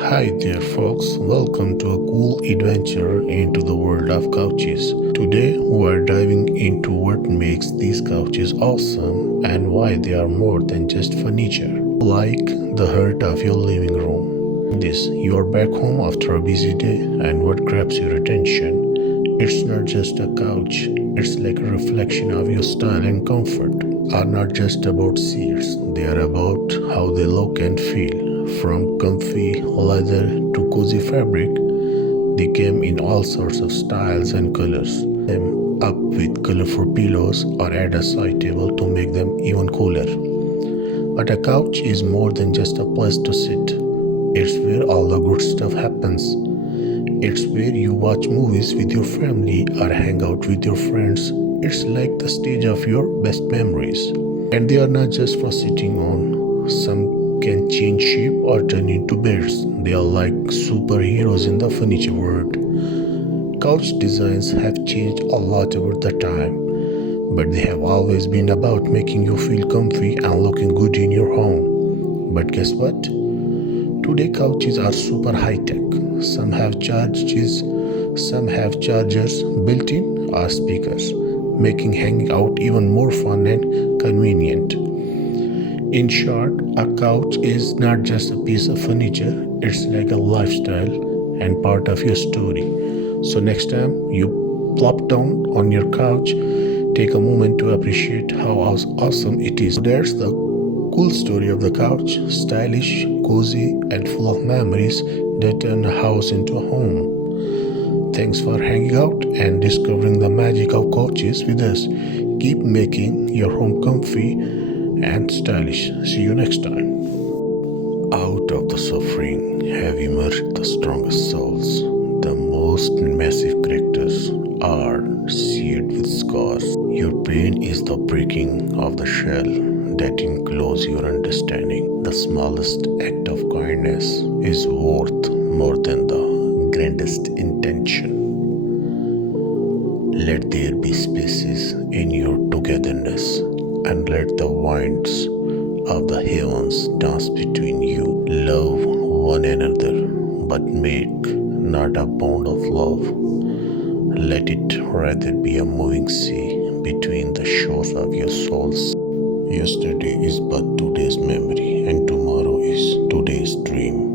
Hi there, folks. Welcome to a cool adventure into the world of couches. Today, we're diving into what makes these couches awesome and why they are more than just furniture. Like the heart of your living room. You are back home after a busy day, and what grabs your attention? It's not just a couch, it's like a reflection of your style and comfort. Are not just about seats, they are about how they look and feel. From comfy leather to cozy fabric, they came in all sorts of styles and colors. Them up with colorful pillows or add a side table to make them even cooler. But a couch is more than just a place to sit. It's where all the good stuff happens. It's where you watch movies with your family or hang out with your friends. It's like the stage of your best memories. And they are not just for sitting on. Some can change shape or turn into beds. They are like superheroes in the furniture world. Couch designs have changed a lot over the time, but they have always been about making you feel comfy and looking good in your home. But guess what? Today couches are super high tech. Some have chargers built in or speakers, making hanging out even more fun and convenient. In short, a couch is not just a piece of furniture, it's like a lifestyle and part of your story. So next time you plop down on your couch, take a moment to appreciate how awesome it is. That's the cool story of the couch, stylish, cozy, and full of memories that turn a house into a home. Thanks for hanging out and discovering the magic of couches with us. Keep making your home comfy and stylish. See you next time. Out of the suffering have emerged the strongest souls. The most massive characters are seared with scars. Your pain is the breaking of the shell that encloses your understanding. The smallest act of kindness is worth more than the grandest intention. Let there be spaces in your togetherness, and let the winds of the heavens dance between you. Love one another, but make not a bond of love. Let it rather be a moving sea between the shores of your souls. Yesterday is but today's memory, and tomorrow is today's dream.